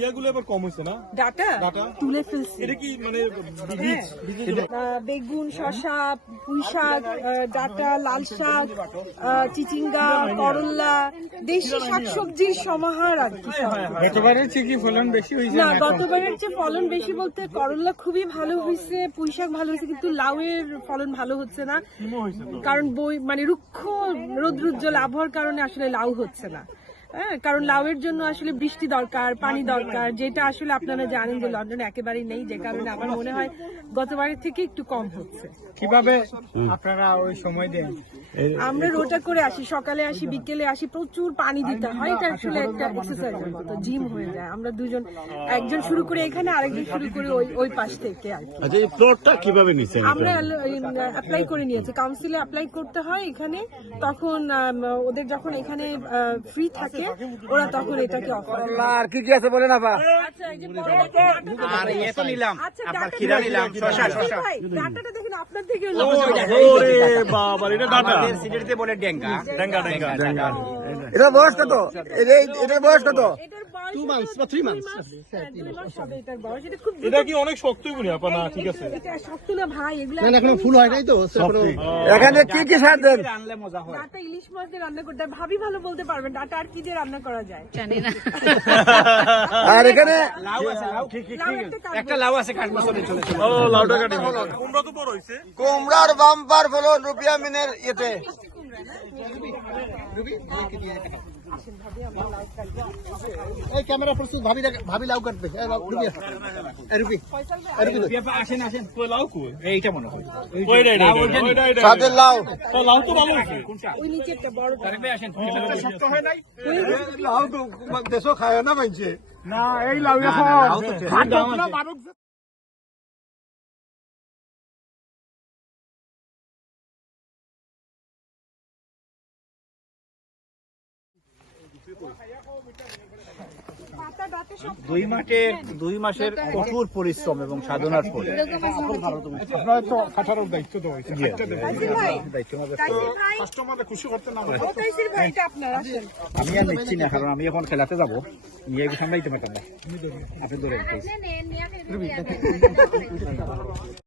ইয়াগুলো এবার কম হয়েছে না? ডাটা তুলে ফেলছি। এটা কি মানে বেগুন, শসা, পুঁই শাক, ডাটা, লাল শাক, চিচিঙ্গা, করল্লা, দেশি শাকসবজির সমাহার আর কি। গতবারের চেয়ে কি ফলন বেশি হয়েছে? না, গতবারের চেয়ে ফলন বেশি বলতে করল্লা খুবই ভালো হয়েছে, পুঁই শাক ভালো হয়েছে, কিন্তু লাউয়ের ফলন ভালো হচ্ছে না। কারণ মানে রুক্ষ রৌদ্রোজ্জ্বল আবহাওয়ার কারণে আসলে লাউ হচ্ছে না। হ্যাঁ, কারণ লাউয়ের জন্য আসলে বৃষ্টি দরকার, পানি দরকার, যেটা আসলে আপনারা জানেন যে লন্ডনে একেবারেই নেই, যে কারণে আমার মনে হয় গতবারের থেকে একটু কম হচ্ছে। কিভাবে আপনারা ওই সময় দেন? আমরা রোটা করে আসি, সকালে আসি, বিকেলে আসি, প্রচুর পানি দিতে হয়। এটা আসলে একটা এক্সারসাইজের মতো, জিম হয়ে যায়। আমরা দুজন, একজন শুরু করে এখানে, আরেকজন শুরু করে ওই পাশ থেকে আর কি। আচ্ছা, এই প্লটটা কিভাবে নিছেন? আমরা অ্যাপ্লাই করে নিয়েছি, কাউন্সিলে অ্যাপ্লাই করতে হয় এখানে। তখন ওদের যখন এখানে ফ্রি থাকে, ওরা তখন এটাকে অফার। আর কি কি আছে বলেন আপা? আচ্ছা, এই যে আর ইয়ে তো নিলাম, আচ্ছা, আপনার খিরা নিলাম, শসা। ডাটাটা দেখেন আপনার থেকে। ওরে বাবা, এটা ডাটা। সিলেটে বলে ডেঙ্গা। এটা বয়স কত? এটা বয়স কত? এটার বয়স 2 months বা 3 months। 2 মাস হবে এটার বয়স। এটা খুব এটা কি অনেক শক্তই বলি আপা? না, ঠিক আছে। এটা শক্ত না ভাই, এগুলো এখনো ফুল হয় নাই তো। এখানে কি কি সার দেন? আনলে মজা হয়। ডাটা ইলিশ মাছ দিয়ে রান্না করতে হয়। ভাবি ভালো বলতে পারবেন ডাটা আর কি দিয়ে রান্না করা যায়। জানি না। আর এখানে লাউ আছে, লাউ একটা লাউ আছে, কাটবো চলে চলে। ও, লাউটা কাটি। কুমড়া তো বড় হইছে। কুমড়ার বাম্পার ফলন রুপিয়া মিনের ইয়েতে। এই ক্যামেরা প্রস্তুত, ভাবি লাউ কাটবে। আসেন আসেন, লাউ কই? এইটা মনে হয়। সাদের লাউ। লাউ তো ভালো হইছে। ওই নিচে একটা বড় আসেন, শক্ত হয় নাই? লাউ তো দেশও খায় না মাইছে। না, এই লাউ এখন পাতা ডাটা সব 2 মাসের কঠোর পরিশ্রম এবং সাধনার ফলে আপনারা তো খাটানোর দায়িত্ব দেওয়া হয়েছে। তাইসির ভাই, কাস্টমারকে খুশি করতে না পারে। ও তাইসির ভাই, এটা আপনার আসেন। আমি আর নিচ্ছি না, কারণ আমি এখন খেলাতে যাবো। নিয়ে সামলাইতে পারতাম না। আপনি ধরেন।